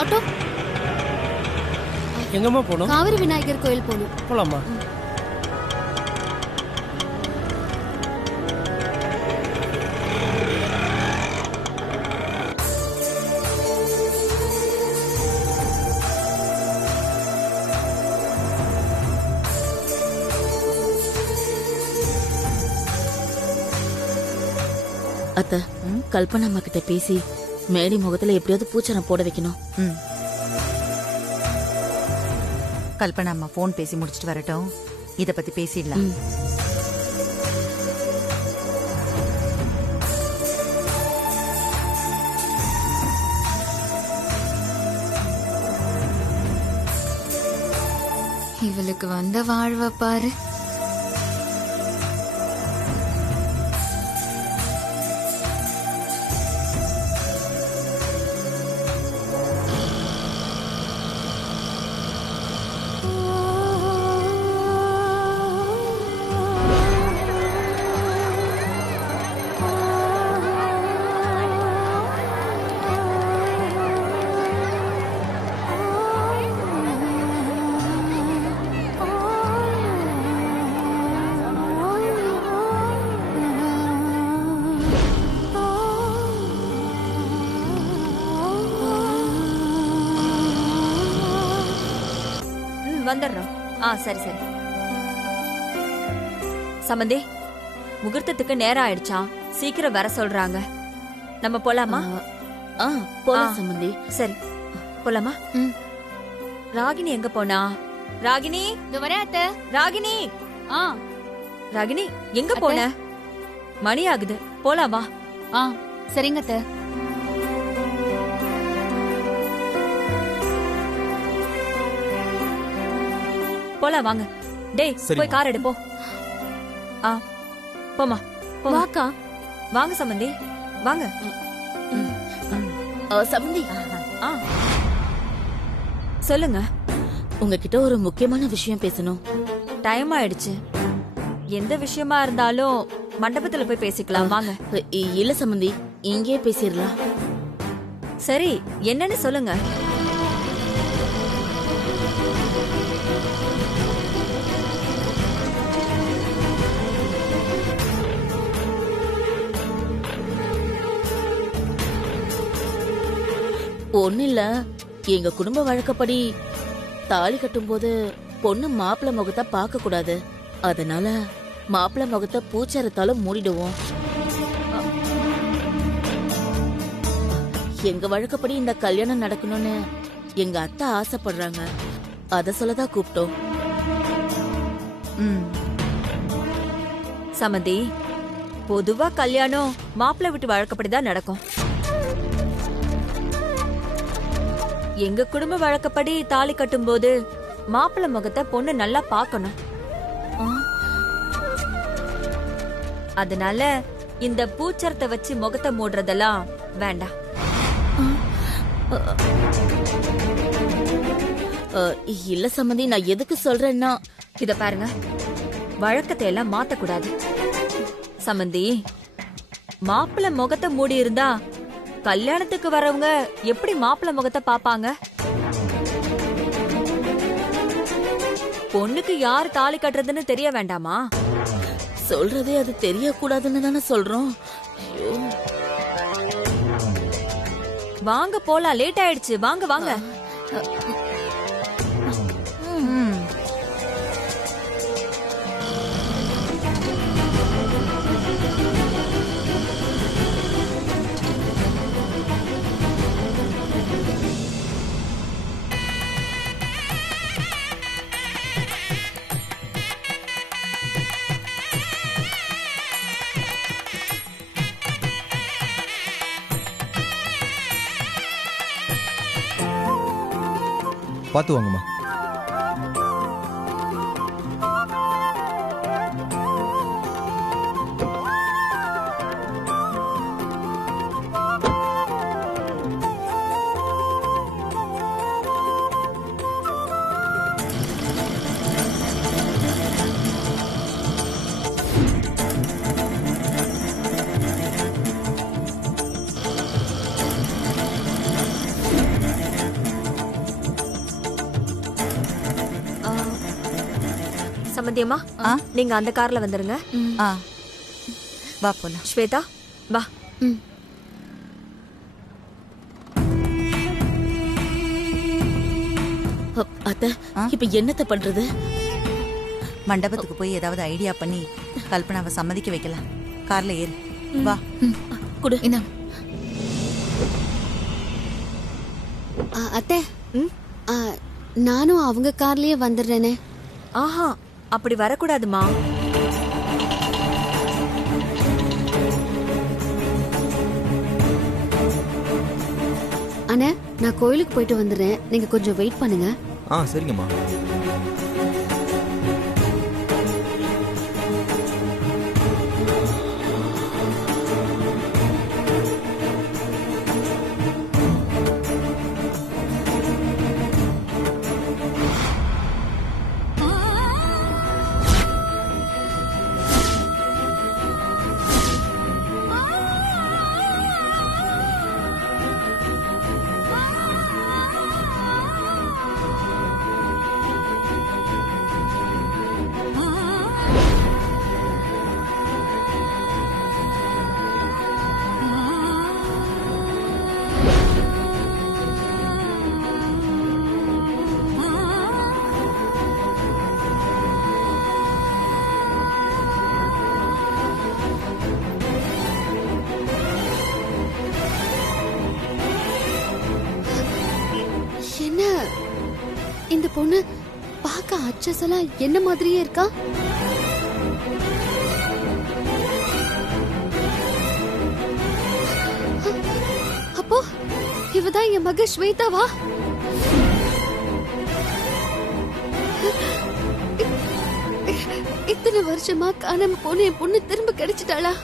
Auto. எங்கம்மா போகணும்? காவிரி விநாயகர் கோயில் போகணும். போலாமா? அத்த, கல்பனா அம்மா கிட்ட பேசி மேடி முகத்துல எப்படியாவது பூச்சரம் போட வைக்கணும். கல்பனா அம்மா போன் பேசி முடிச்சிட்டு வரட்டும், இத பத்தி பேசிடலாம். இவளுக்கு வந்த வாழ்வ பாரு. வந்துடுறோம். சரி சரி. சம்பந்தி, முகூர்த்தத்துக்கு நேரம் ஆயிடுச்சாம், சீக்கிரம் வர சொல்றாங்க. நம்ம போலாமா? போலாம் சம்பந்தி. சரி போலாமா? ராகினி எங்க போனா? ராகினி, இந்த வரேன் அத்தை. ராகினி, ராகினி எங்க போன? மணி ஆகுது, போலாமா? சரிங்க அத்தை. போலாம் வாங்க. டேய் போய் கார் எடு போ. போமா வாக்கா. வாங்க சம்பந்தி வாங்க. சம்பந்தி, சொல்லுங்க. உங்ககிட்ட ஒரு முக்கியமான விஷயம் பேசணும். டைம் ஆயிடுச்சு. எந்த விஷயமா இருந்தாலும் மண்டபத்துல போய் பேசிக்கலாம் வாங்க. இல்ல சம்பந்தி, இங்கே பேசிடலாம். சரி, என்னன்னு சொல்லுங்க. ஒண்ணு இல்ல, எங்க குடும்ப வழக்கப்படி தாலி கட்டும் போது பொண்ணு மாப்பிள்ள முகத்தை பார்க்க கூடாது. அதனால மாப்பிள்ள முகத்தை பூச்சரத்தால மூடிடுவோம். எங்க வழக்கப்படி இந்த கல்யாணம் நடக்கணும்னு எங்க அத்தை ஆசைப்படுறாங்க. அத சொல்லதான் கூப்பிட்டோம். சமந்தி, பொதுவா கல்யாணம் மாப்பிள்ளை வீட்டு வழக்கப்படிதான் நடக்கும். எங்க குடும்ப வழக்கப்படி தாலி கட்டும் போது மாப்பிள்ளை முகத்தை பொண்ணு நல்லா பார்க்கணும். அதனால இந்த பூச்சரத்தை வச்சு முகத்தை மூடுறதெல்லாம் வேண்டாம். இல்ல சம்பந்தி, நான் எதுக்கு சொல்றேன்னா, இத பாருங்க, வழக்கத்தை எல்லாம் மாத்தக்கூடாது. சம்பந்தி, மாப்பிள்ளை முகத்தை மூடி இருந்தா கல்யாணத்துக்கு வரவங்க எப்படி மாப்பிள்ளை முகத்தை பாப்பாங்க? பொண்ணுக்கு யார் தாலி கட்டுறதுன்னு தெரிய வேண்டாமா? சொல்றதே அது தெரியக்கூடாதுன்னு தானே சொல்றோம். வாங்க போலாம், லேட் ஆயிடுச்சு. வாங்க வாங்க. பார்த்து வாங்கம்மா. சம்மந்தியம்மா ஆ? நீங்க அந்த கார்ல வந்துருங்க. ஆ வா போலாம். ஸ்வேதா வா. அத்தை இப்ப என்னத்த பண்றது? மண்டபத்துக்கு போய் ஏதாவது ஐடியா பண்ணி கல்பனாவை சம்மதிக்க வைக்கலாம். கார்ல ஏறு. வா. குடு. இந்தாங்க. அத்தை நானும் அவங்க கார்லயே வந்துடுறேனே. ஆஹா அப்படி வரக்கூடாதுமா. அண்ணே நான் கோயிலுக்கு போயிட்டு வந்துடுறேன், நீங்க கொஞ்சம் வெயிட் பண்ணுங்க. ஆ சரிங்கம்மா. என்ன இந்த பொண்ணு பார்க்க அச்சசலா என்ன மாதிரியே இருக்கா? அப்போ இவதான் என் மக ஸ்வேதாவா? இத்தனை வருஷமா காணாம போன என் பொண்ணு திரும்ப கிடைச்சிட்டாளா?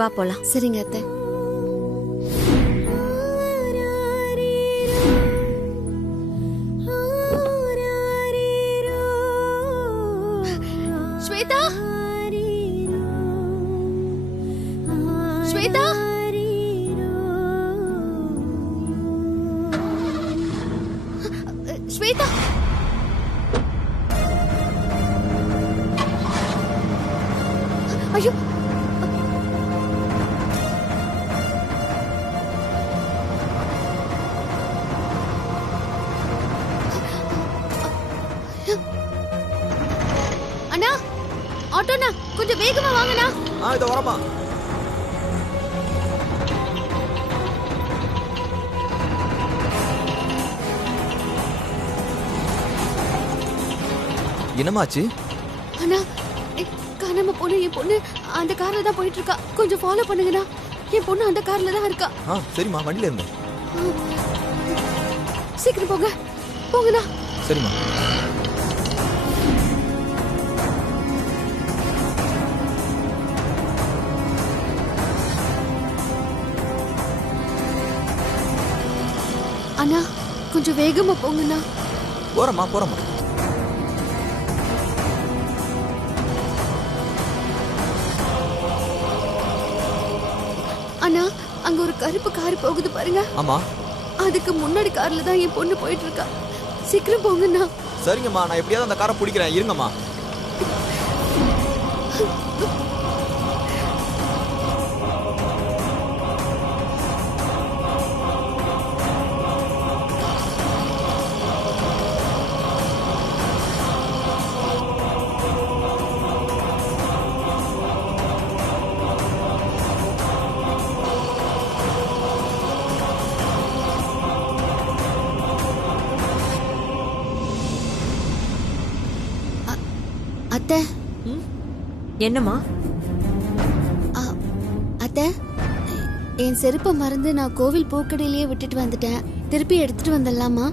வா போலாம். சரிங்க அத்தை. ஸ்வேதா, ஸ்வேதா, ஸ்வேதா. ஐயோ அண்ணா, ஆட்டோண்ணா கொஞ்சம் வேகமா வாங்கண்ணா. இத வரமா. என்னமாச்சு? அண்ணா காணாம போன என் பொண்ணு அந்த கார்ல தான் போயிட்டு இருக்கா, கொஞ்சம் ஃபாலோ பண்ணுங்கண்ணா. என் பொண்ணு அந்த கார்ல தான் இருக்கா. சரிம்மா, வண்டியில இருங்க. சீக்கிரம் போங்க, போங்கண்ணா. சரிம்மா. அண்ணா கொஞ்சம் வேகமா போங்கண்ணா. போறமா போறமா. அண்ணா அங்க ஒரு கருப்பு கார் போகுது பாருங்க. ஆமா. அதுக்கு முன்னாடி கார்ல தான் என் பொண்ணு போயிட்டு இருக்கா. சீக்கிரம் போங்கண்ணா. சரிங்கம்மா, நான் எப்படியாவது அந்த காரை பிடிக்கிறேன், இருங்கம்மா. அத்தை என்னம்மா? ஆ, அத்தை என் செருப்பை மறந்து நான் கோவில் பூக்கடையிலேயே விட்டுட்டு வந்துட்டேன். திருப்பி எடுத்துட்டு வந்துடலாமா?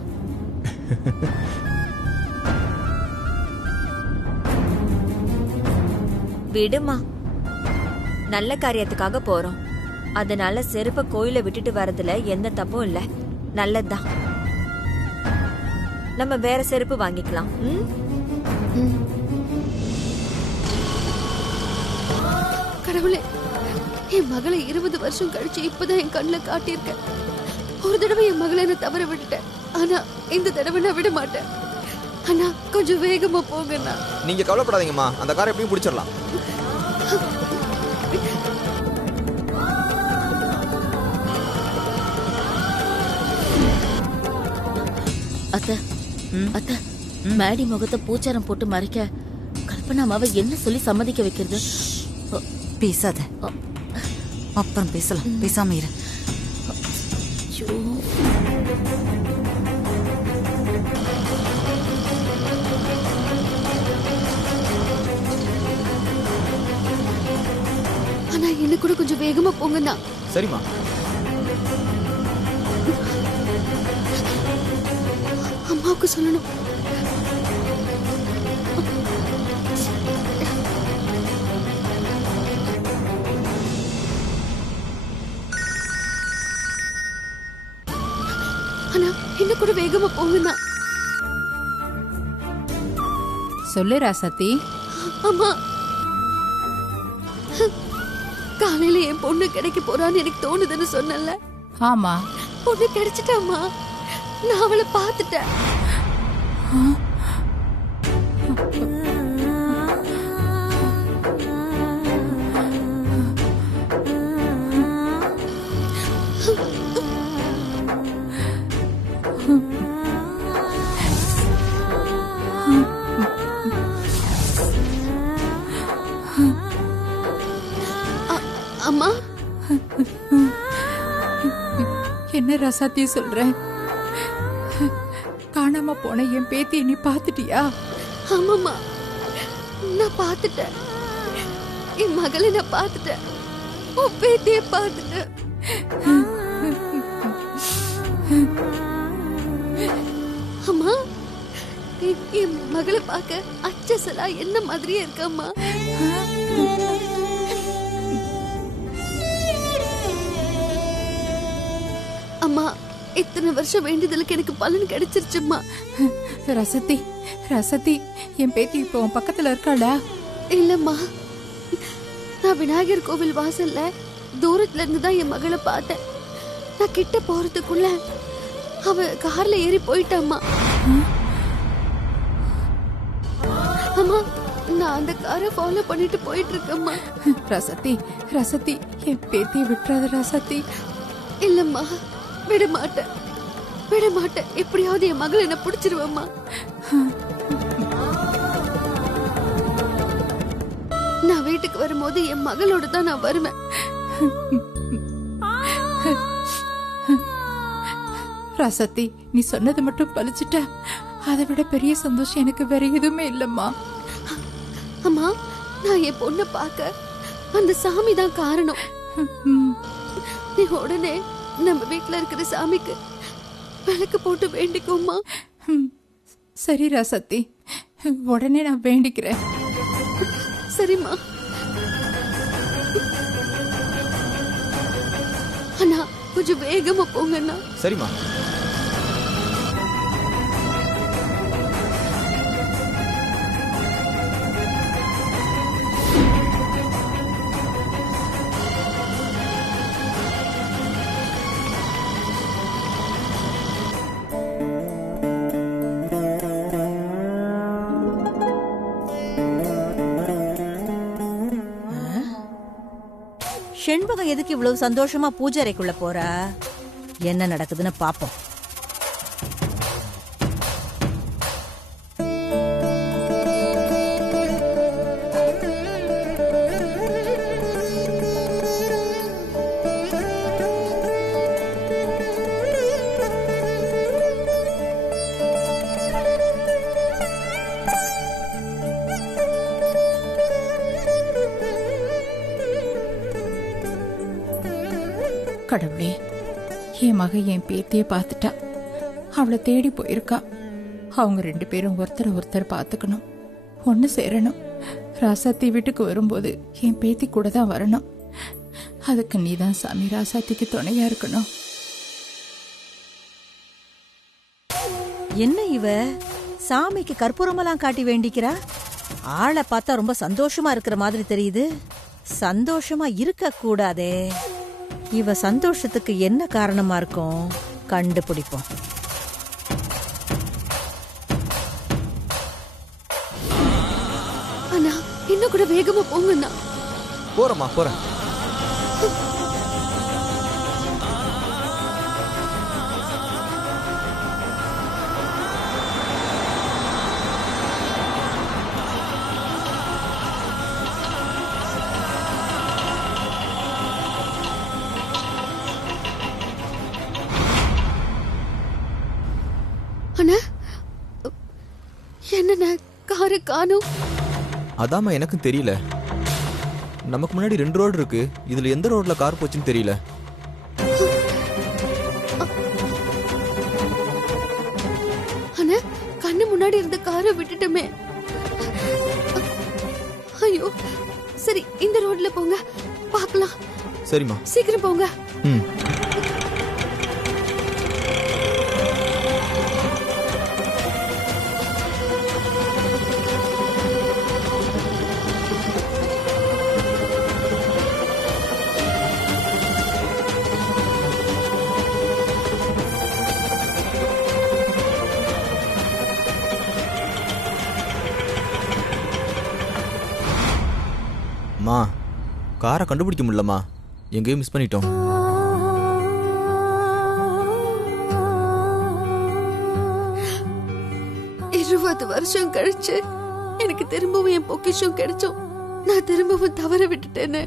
விடுமா, நல்ல காரியத்துக்காக போறோம். அதனால செருப்ப கோயில விட்டுட்டு வரதுல எந்த தப்பும் இல்ல. நல்லதுதான். நம்ம வேற செருப்பு வாங்கிக்கலாம். ம்? ம். கடவுளே, என் மகளை 20 வருஷம் கழிச்சு இப்பதான் என் கண்ணுல காட்டியிருக்கேன். ஒரு தடவை என் மகளை நான் தவற விட்டுட்டேன். ஆனா இந்த தடவை நான் விட மாட்டேன். அண்ணா கொஞ்சம் வேகமா போங்கண்ணா. நீங்க கவலைப்படாதீங்கம்மா, அந்த காரை எப்படியும் பிடிச்சிடலாம். அத்த அத்த மேடி முகத்தை பூச்சாரம் போட்டு மறைக்க கல்பனா அம்மாவை என்ன சொல்லி சம்மதிக்க வைக்கிறது? பேசாத, அப்புறம் பேசலாம். பேசாம இரு. ஆனா என்ன கூட கொஞ்சம் வேகமா போங்கண்ணா. சரிம்மா. அம்மாவுக்கு சொல்லணும். அண்ணா என்ன கூட வேகமா போங்கண்ணா. சொல்லு ராசத்தி. அம்மா, காலையில என் பொண்ணு கிடைக்க போறான்னு எனக்கு தோணுதுன்னு சொன்னல. ஆமா, பொண்ணு கிடைச்சிட்டாமா. நான் அவளை பார்த்துட்டேன். அம்மா, என்ன ராசாத்தி சொல்ற? காணாம போன என் பேத்தியை நீ பாத்துட்டியா? ஆமாம்மா, நான் பார்த்துட்டேன். என் மகளை நான் பார்த்துட்டேன். உன் பேத்தியை பார்த்துட்டேன். அம்மா, என் மகளை பார்க்க அச்சசலா என்ன மாதிரியே இருக்கம்மா. அம்மா, இத்தனை வருஷம் வேண்டியதுக்கு எனக்கு பலன் கிடைச்சிருச்சும்மா. ரசத்தி, ரசத்தி, என் பேத்தி இப்போ உன் பக்கத்துல இருக்காளா? இல்லம்மா, நான் விநாயகர் கோவில் வாசல்ல தூரத்துல இருந்து தான் என் மகளை பார்த்தேன். நான் கிட்ட போறதுக்குள்ள அவ கார்ல ஏறி போயிட்டாம்மா. அம்மா, நான் அந்த காரை ஃபாலோ பண்ணிட்டு போயிட்டு இருக்கேம்மா. ரசத்தி, ரசத்தி, என் பேத்தியை விட்டுறாத ரசத்தி. இல்லம்மா, விட மாட்டேன், விட மாட்டேன். எப்படியாவது என் மகளை என்ன பிடிச்சிருவேம்மா. நான் வீட்டுக்கு வரும்போது என் மகளோட தான் நான் வருவேன். ரசத்தி, நீ சொன்னது மட்டும் பலிச்சிட்ட. அதை விட பெரிய சந்தோஷம் எனக்கு வேற எதுவுமே இல்லம்மா. அம்மா, நான் என் பொண்ணை பார்க்க அந்த சாமி தான் காரணம். நீ உடனே நம்ம வீட்டுல இருக்கிற சாமிக்கு விளக்கு போட்டு வேண்டிக்கோமா. சரி ரசத்தி, உடனே நான் வேண்டிக்கிறேன். சரிம்மா. அண்ணா கொஞ்சம் வேகமா போங்கண்ணா. சரிம்மா. செண்பகம் எதுக்கு இவ்வளவு சந்தோஷமா பூஜை அறைக்குள்ள போறா? என்ன நடக்குதுன்னு பாப்போம். கடவுளே, என் மக என் பேத்திய பார்த்துட்டா. அவளை தேடி போயிருக்கா. அவங்க 2 பேரும் ஒருத்தர் ஒருத்தர் பார்த்துக்கணும், ஒன்று சேரணும். ராசாத்தி வீட்டுக்கு வரும்போது என் பேத்தி கூட தான் வரணும். அதுக்கு நீதான் சாமி ராசாத்திக்கு துணையா இருக்கணும். என்ன இவ சாமிக்கு கற்பூரமெல்லாம் காட்டி வேண்டிக்கிறா? ஆளை பார்த்தா ரொம்ப சந்தோஷமா இருக்கிற மாதிரி தெரியுது. சந்தோஷமா இருக்க கூடாதே. இவ சந்தோஷத்துக்கு என்ன காரணமா இருக்கும்? கண்டுபிடிப்போம். அண்ணா இன்னும் கூட வேகமா போங்கண்ணா. போறேம்மா போறேன். அண்ணா என்னண்ணா காரை காணோம்? அதாம்மா எனக்கும் தெரியல. நமக்கு முன்னாடி 2 ரோடு இருக்கு. இதுல எந்த ரோட்ல கார் போச்சுன்னு தெரியல. அண்ணா கண்ணு முன்னாடி இருந்த காரை விட்டுட்டோமே. ஐயோ, சரி இந்த ரோட்ல போங்க, பார்க்கலாம். சரிம்மா. சீக்கிரம் போங்க. ம். அம்மா, காரை கண்டுபிடிக்க முடியலம்மா. எங்கேயும் மிஸ் பண்ணிட்டோம். இருபது வருஷம் கழிச்சு எனக்கு திரும்பவும் என் பொக்கிஷம் கிடைச்சோம். நான் திரும்பவும் தவற விட்டுட்டேன்னு.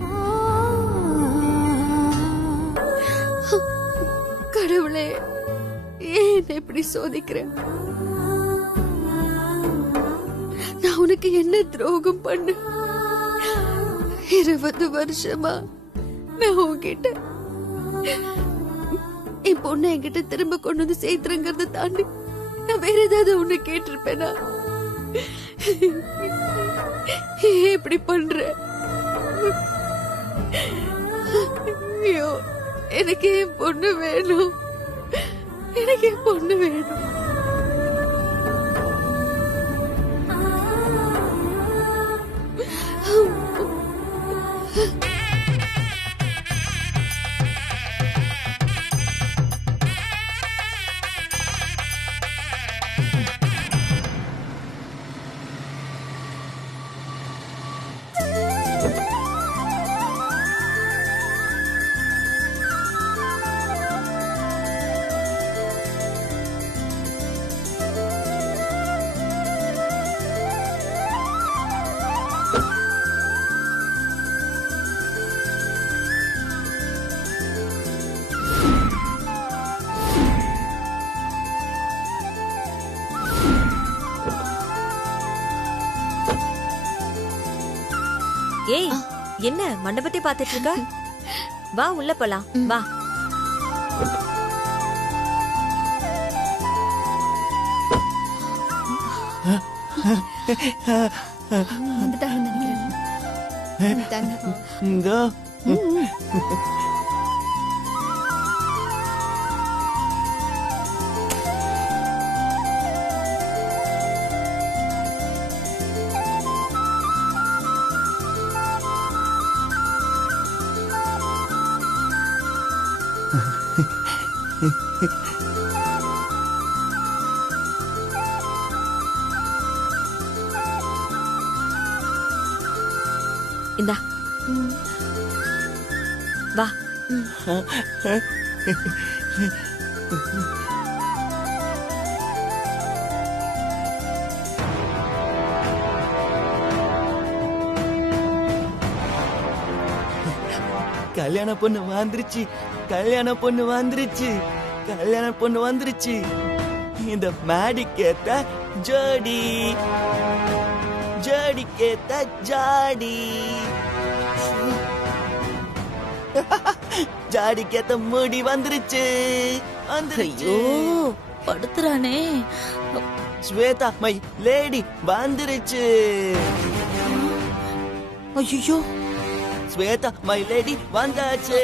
கடவுளே, ஏன் என்னை இப்படி சோதிக்கிறேன்? நான் உனக்கு என்ன துரோகம் பண்ணு? 20 வருஷமா நான் உன்கிட்ட என் பொண்ணை என்கிட்ட திரும்ப கொண்டு வந்து சேர்த்துறங்கிறத தாண்டி நான் வேற ஏதாவது உன்னை கேட்டிருப்பேனா? ஏன் இப்படி பண்ற? ஐயோ, எனக்கு என் பொண்ணு வேணும், எனக்கு என் பொண்ணு வேணும். ஏய், என்ன மண்டபத்தை பார்த்துட்டு இருக்க? வா உள்ள போலாம், வா. இந்தா வா. கல்யாண பொண்ணு வந்துருச்சு, கல்யாண பொண்ணு வந்துருச்சு, கல்யாண பொண்ணு வந்துருச்சு. இந்த மாடிக்கேத்த ஜோடி, ஜோடிக்கேத்த ஜாடி. ஜாடிக்கேத்த முடி வந்துருச்சு வந்துருச்சு. ஐயோ படுத்துறானே. ஸ்வேதா மை லேடி வந்துருச்சு. ஐயோ ஸ்வேதா மை லேடி வந்தாச்சு.